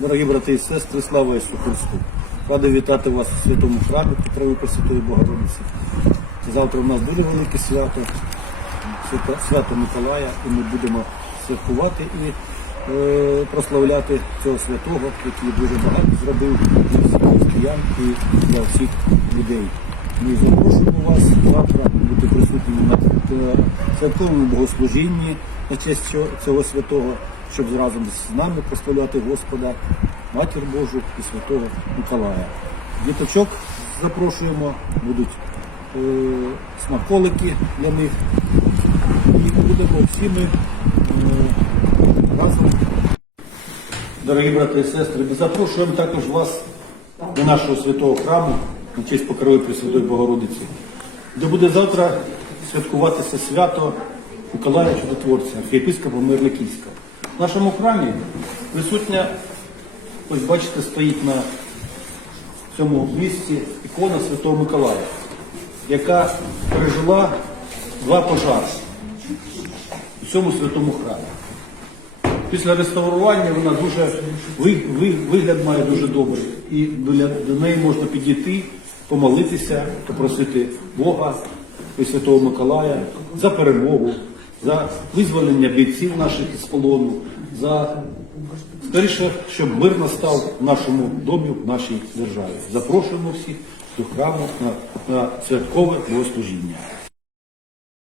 Дорогі брати і сестри, слава Ісусу Христу! Радий вітати вас у святому храмі Петрової Пресвятої Богородиці. Завтра у нас дуже велике свято, свято, Миколая, і ми будемо святкувати і е, прославляти цього святого, який дуже багато зробив для християн і для всіх людей. Ми запрошуємо вас завтра бути присутніми на е, святковому богослужінні на честь цього святого, щоб разом з нами прославляти Господа, Матір Божу і Святого Миколая. Діточок запрошуємо, будуть е, смаколики для них. І будемо всі ми е, разом. Дорогі брати і сестри, запрошуємо також вас до нашого святого храму на честь Покрової Пресвятої Богородиці, де буде завтра святкуватися свято Миколая Чудотворця, архієпископа Мирликівська. В нашому храмі присутня, ось бачите, стоїть на цьому місці ікона Святого Миколая, яка пережила два пожари у цьому святому храмі. Після реставрування вона дуже ви- ви- вигляд має дуже добрий. І до неї можна підійти, помолитися, попросити Бога і Святого Миколая за перемогу, за визволення бійців наших із полону, за скоріше, щоб мир настав в нашому домі, в нашій державі. Запрошуємо всіх до храму на, на святкове богослужіння.